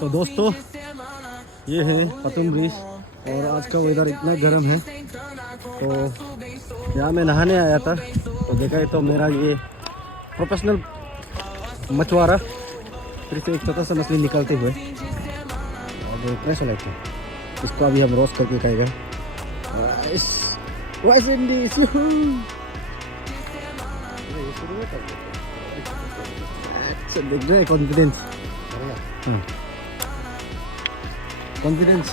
तो दोस्तों ये है पतुम ब्रिज और आज का वेदर इतना गर्म है। तो यहाँ मैं नहाने आया था तो देखा है तो मेरा ये प्रोफेशनल मछुआरा फिर से एक छोटा सा मछली निकलते हुए और जो फ्रेश लाइट है इसको अभी हम रोस्ट करके खाएगा। वैसे अच्छा देख रहे हैं कॉन्फिडेंस, हाँ कॉन्फिडेंस।